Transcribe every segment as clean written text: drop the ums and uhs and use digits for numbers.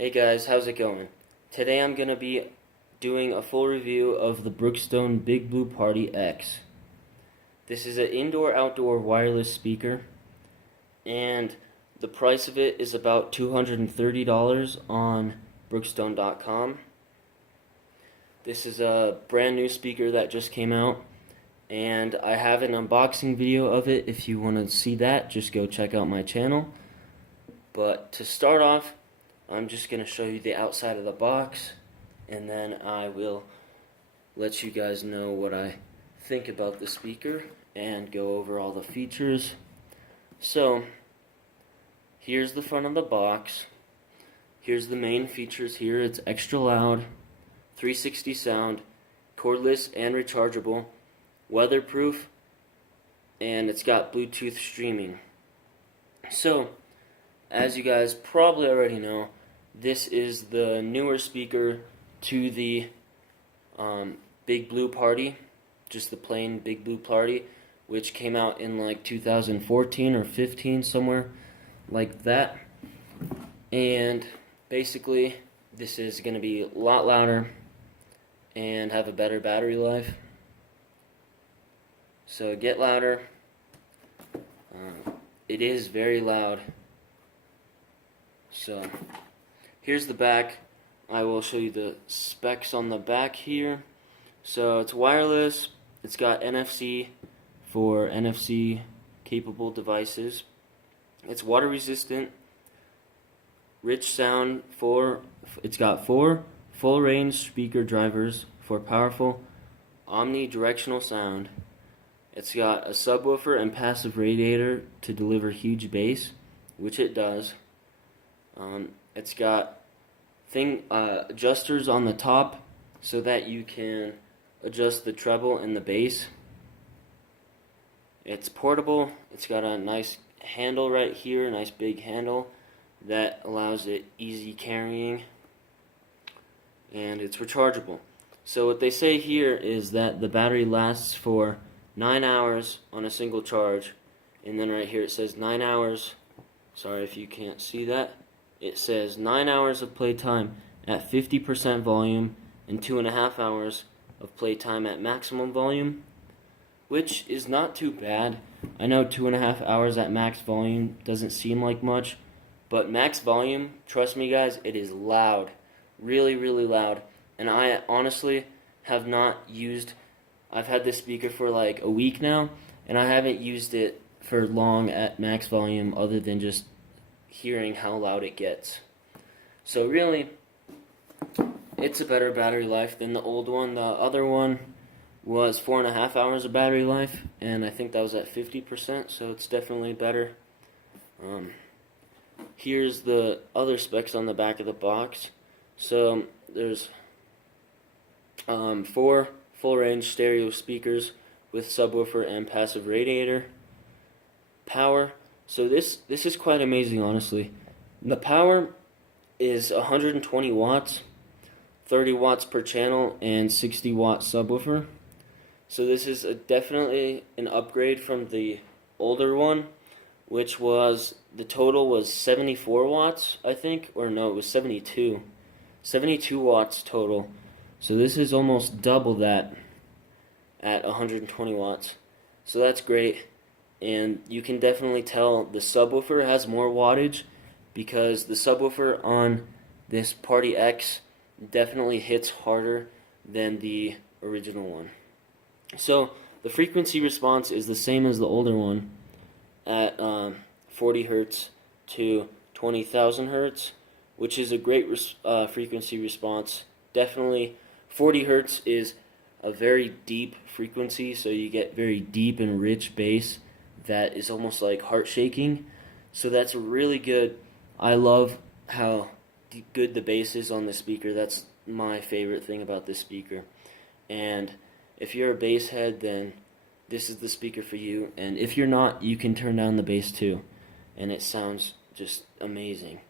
Hey guys, how's it going? Today I'm going to be doing a full review of the Brookstone Big Blue Party X. This is an indoor-outdoor wireless speaker, and the price of it is about $230 on Brookstone.com. This is a brand new speaker that just came out, and I have an unboxing video of it. If you want to see that, just go check out my channel. But to start off, I'm just going to show you the outside of the box, and then I will let you guys know what I think about the speaker and go over all the features. So, here's the front of the box. Here's the main features here. It's extra loud, 360 sound, cordless and rechargeable, weatherproof, and it's got Bluetooth streaming. So, as you guys probably already know, this is the newer speaker to the Big Blue Party, just the plain Big Blue Party, which came out in like 2014 or 15, somewhere like that. And basically, this is going to be a lot louder and have a better battery life. So get louder. It is very loud. So here's the back. I will show you the specs on the back here. So it's wireless. It's got NFC for NFC capable devices. It's water resistant. Rich sound it's got 4 full range speaker drivers for powerful omnidirectional sound. It's got a subwoofer and passive radiator to deliver huge bass, which it does. It's got adjusters on the top so that you can adjust the treble and the bass. It's portable. It's got a nice handle right here, a nice big handle that allows it easy carrying, and it's rechargeable. So what they say here is that the battery lasts for 9 hours on a single charge, and then right here it says 9 hours. Sorry if you can't see that. It says 9 hours of playtime at 50% volume and 2.5 hours of playtime at maximum volume, which is not too bad. I know 2.5 hours at max volume doesn't seem like much, but max volume, trust me guys, it is loud. Really, really loud. And I honestly have not used, I've had this speaker for like a week now, and I haven't used it for long at max volume other than just hearing how loud it gets. So really, it's a better battery life than the old one. The other one was 4.5 hours of battery life, and I think that was at 50%, so it's definitely better. Here's the other specs on the back of the box. So there's 4 full range stereo speakers with subwoofer and passive radiator. Power. So this is quite amazing, honestly. The power is 120 watts, 30 watts per channel, and 60 watt subwoofer. So this is definitely an upgrade from the older one, which was, the total was 74 watts, I think, or no, it was 72. 72 watts total. So this is almost double that at 120 watts. So that's great. And you can definitely tell the subwoofer has more wattage, because the subwoofer on this Party X definitely hits harder than the original one. So the frequency response is the same as the older one at 40 Hertz to 20,000 Hertz, which is a great frequency response. Definitely 40 Hertz is a very deep frequency, so you get very deep and rich bass that is almost like heart shaking. So that's really good. I love how good the bass is on the speaker. That's my favorite thing about this speaker. And if you're a bass head, then this is the speaker for you. And if you're not, you can turn down the bass too, and it sounds just amazing.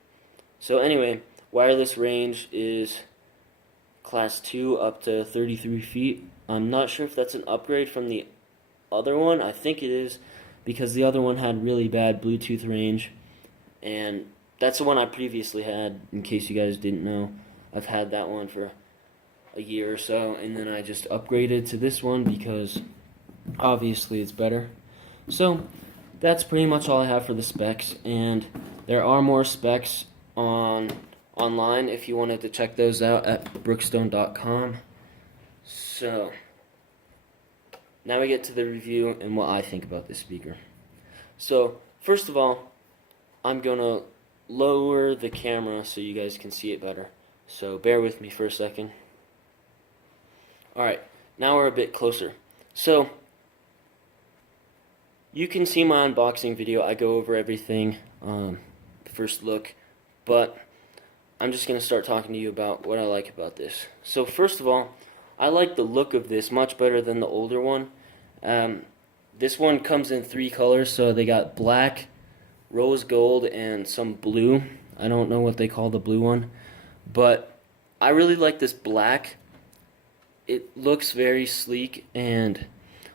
So anyway, wireless range is class 2 up to 33 feet. I'm not sure if that's an upgrade from the other one. I think it is, because the other one had really bad Bluetooth range, and that's the one I previously had, in case you guys didn't know. I've had that one for a year or so, and then I just upgraded to this one because obviously it's better. So that's pretty much all I have for the specs, and there are more specs online if you wanted to check those out at brookstone.com. So now we get to the review and what I think about this speaker. So first of all, I'm gonna lower the camera so you guys can see it better. So bear with me for a second. Alright, now we're a bit closer. So you can see my unboxing video. I go over everything, the first look, but I'm just going to start talking to you about what I like about this. So first of all, I like the look of this much better than the older one. This one comes in 3 colors, so they got black, rose gold, and some blue. I don't know what they call the blue one, but I really like this black. It looks very sleek, and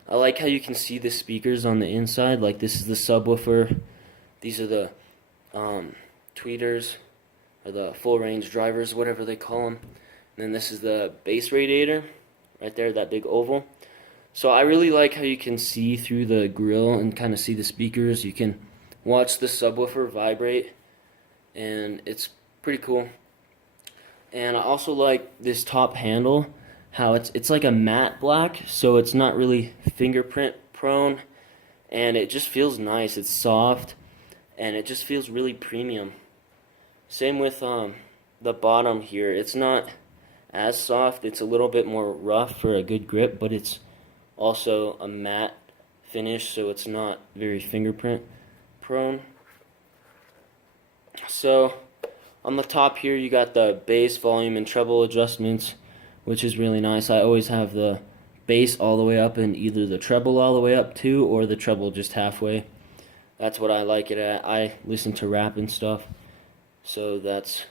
I like how you can see the speakers on the inside. Like, this is the subwoofer, these are the tweeters, or the full range drivers, whatever they call them. And then this is the bass radiator, right there, that big oval. So I really like how you can see through the grill and kind of see the speakers. You can watch the subwoofer vibrate, and it's pretty cool. And I also like this top handle, how it's like a matte black, so it's not really fingerprint prone, and it just feels nice. It's soft, and it just feels really premium. Same with the bottom here. It's not as soft. It's a little bit more rough for a good grip, but it's also a matte finish, so it's not very fingerprint prone. So on the top here, you got the bass, volume, and treble adjustments, which is really nice. I always have the bass all the way up and either the treble all the way up too, or the treble just halfway. That's what I like it at. I listen to rap and stuff, so that's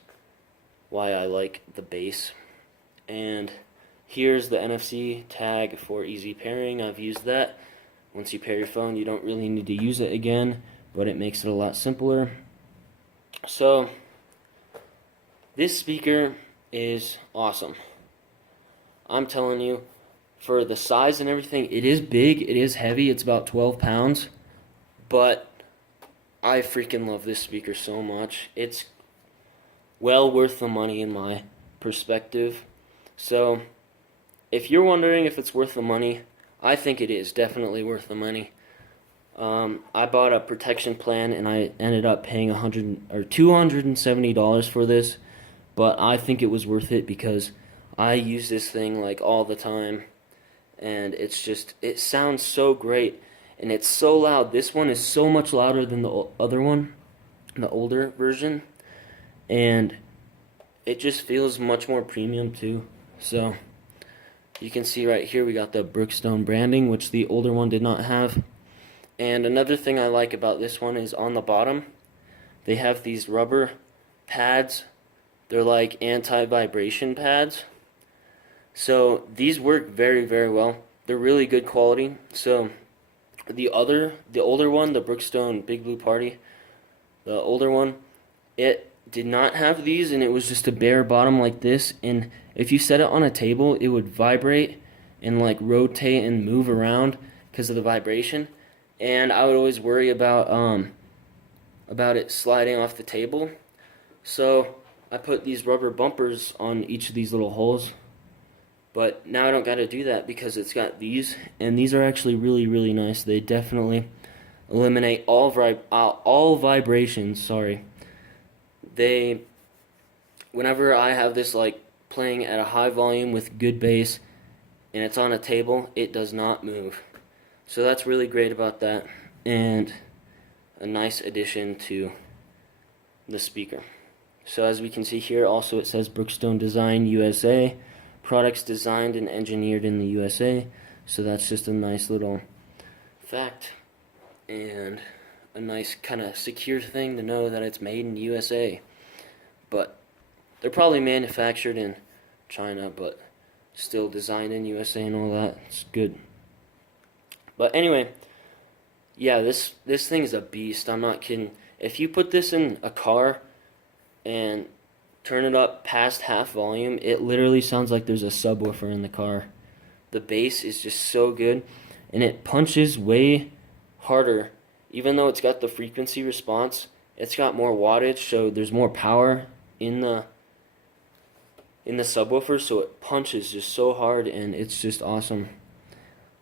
why I like the bass. And here's the NFC tag for easy pairing. I've used that. Once you pair your phone, you don't really need to use it again, but it makes it a lot simpler. So this speaker is awesome. I'm telling you, for the size and everything, it is big, it is heavy, it's about 12 pounds, but I freaking love this speaker so much. It's well worth the money in my perspective. So if you're wondering if it's worth the money, I think it is definitely worth the money. I bought a protection plan and I ended up paying $270 for this, but I think it was worth it because I use this thing like all the time, and it sounds so great, and it's so loud. This one is so much louder than the other one, the older version, and it just feels much more premium too. So you can see right here we got the Brookstone branding, which the older one did not have. And another thing I like about this one is on the bottom they have these rubber pads. They're like anti-vibration pads. So these work very, very well. They're really good quality. So the older one, the Brookstone Big Blue Party, the older one, it did not have these, and it was just a bare bottom like this, and if you set it on a table, it would vibrate and like rotate and move around because of the vibration, and I would always worry about it sliding off the table. So I put these rubber bumpers on each of these little holes, but now I don't got to do that because it's got these, and these are actually really, really nice. They definitely eliminate all vibrations. Sorry. Whenever I have this like playing at a high volume with good bass and it's on a table, it does not move. So that's really great about that, and a nice addition to the speaker. So as we can see here, also it says Brookstone Design USA, products designed and engineered in the USA. So that's just a nice little fact and a nice kind of secure thing to know that it's made in USA. But they're probably manufactured in China, but still designed in USA and all that. It's good. But anyway, yeah, this thing is a beast. I'm not kidding. If you put this in a car, and turn it up past half volume, it literally sounds like there's a subwoofer in the car. The bass is just so good, and it punches way harder. Even though it's got the frequency response, it's got more wattage, so there's more power in the subwoofer, so it punches just so hard, and it's just awesome.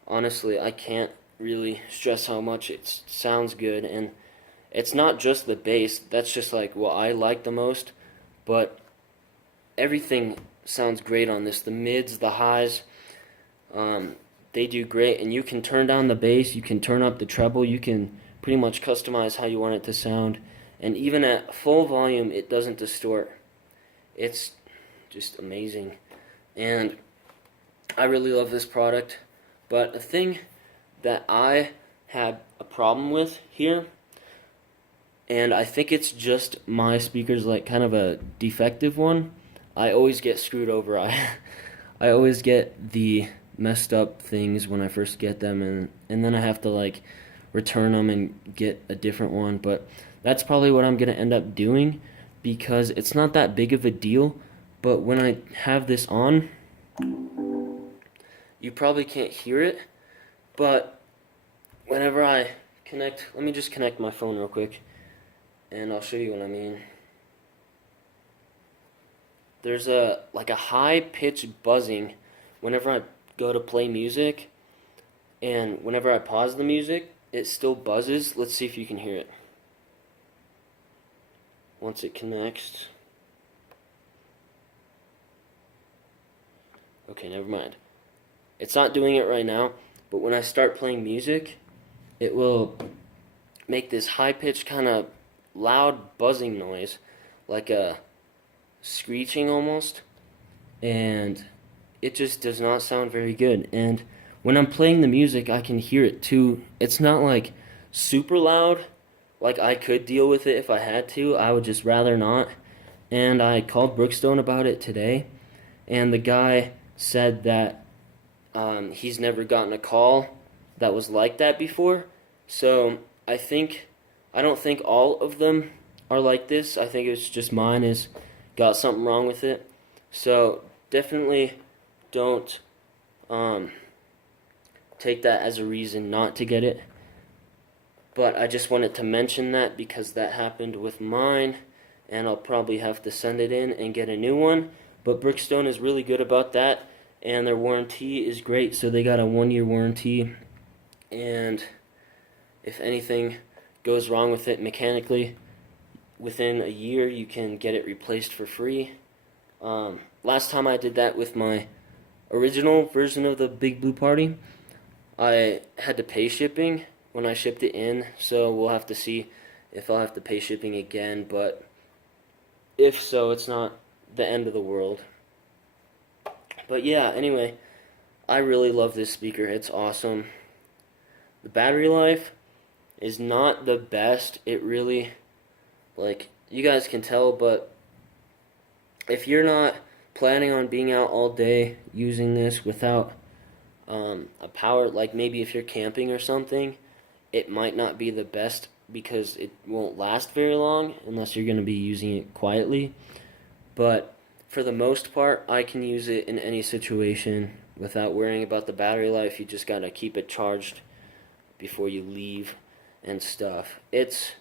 Honestly, I can't really stress how much it sounds good, and it's not just the bass. That's just like what I like the most, but everything sounds great on this. The mids, the highs, they do great, and you can turn down the bass, you can turn up the treble, you can pretty much customize how you want it to sound, and even at full volume, it doesn't distort. It's just amazing, and I really love this product. But a thing that I had a problem with here, and I think it's just my speaker's like kind of a defective one. I always get screwed over. I always get the messed up things when I first get them, and then I have to like return them and get a different one. But that's probably what I'm gonna end up doing, because it's not that big of a deal. But when I have this on, you probably can't hear it, but whenever I connect, let me just connect my phone real quick, and I'll show you what I mean. There's a high-pitched buzzing whenever I go to play music, and whenever I pause the music, it still buzzes. Let's see if you can hear it. Once it connects. Okay, never mind. It's not doing it right now, but when I start playing music, it will make this high-pitched kind of loud buzzing noise, like a screeching almost, and it just does not sound very good. And when I'm playing the music, I can hear it too. It's not like super loud, like I could deal with it if I had to. I would just rather not. And I called Brookstone about it today, and the guy said that he's never gotten a call that was like that before. So I don't think all of them are like this. I think it's just mine has got something wrong with it. So definitely don't take that as a reason not to get it. But I just wanted to mention that because that happened with mine, and I'll probably have to send it in and get a new one. But Brookstone is really good about that, and their warranty is great. So they got a 1-year warranty, and if anything goes wrong with it mechanically, within a year you can get it replaced for free. Last time I did that with my original version of the Big Blue Party, I had to pay shipping when I shipped it in, so we'll have to see if I'll have to pay shipping again, but if so, it's not the end of the world. But yeah, anyway, I really love this speaker. It's awesome. The battery life is not the best. It really, like, you guys can tell, but if you're not planning on being out all day using this without a power, like maybe if you're camping or something, it might not be the best because it won't last very long unless you're going to be using it quietly. But for the most part, I can use it in any situation without worrying about the battery life. You just got to keep it charged before you leave and stuff. It's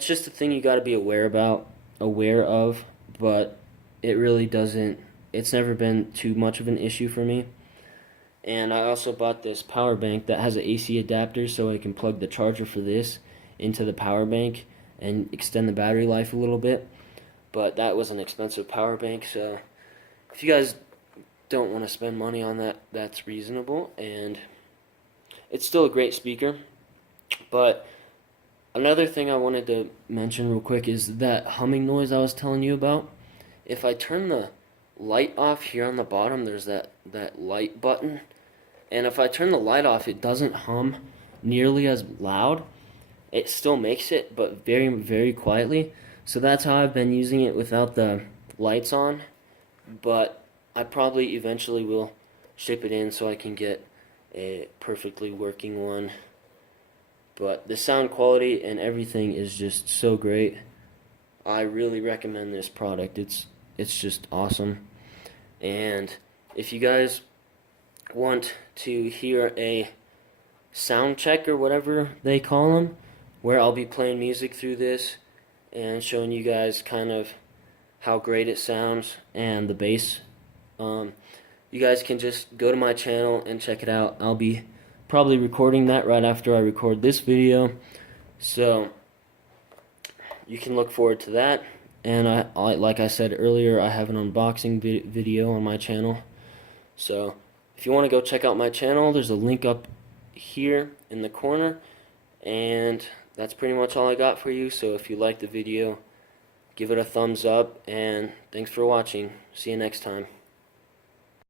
just a thing you got to be aware of, but it really doesn't, it's never been too much of an issue for me. And I also bought this power bank that has an AC adapter, so I can plug the charger for this into the power bank and extend the battery life a little bit. But that was an expensive power bank, so if you guys don't want to spend money on that, that's reasonable. And it's still a great speaker. But another thing I wanted to mention real quick is that humming noise I was telling you about. If I turn the light off here on the bottom, there's that light button, and if I turn the light off, it doesn't hum nearly as loud. It still makes it, but very, very quietly. So that's how I've been using it without the lights on, but I probably eventually will ship it in so I can get a perfectly working one. But the sound quality and everything is just so great. I really recommend this product. It's just awesome. And if you guys want to hear a sound check or whatever they call them, where I'll be playing music through this and showing you guys kind of how great it sounds and the bass, you guys can just go to my channel and check it out. I'll be probably recording that right after I record this video, so you can look forward to that. And I like I said earlier, I have an unboxing video on my channel, so if you want to go check out my channel, there's a link up here in the corner. And that's pretty much all I got for you. So if you liked the video, give it a thumbs up, and thanks for watching. See you next time.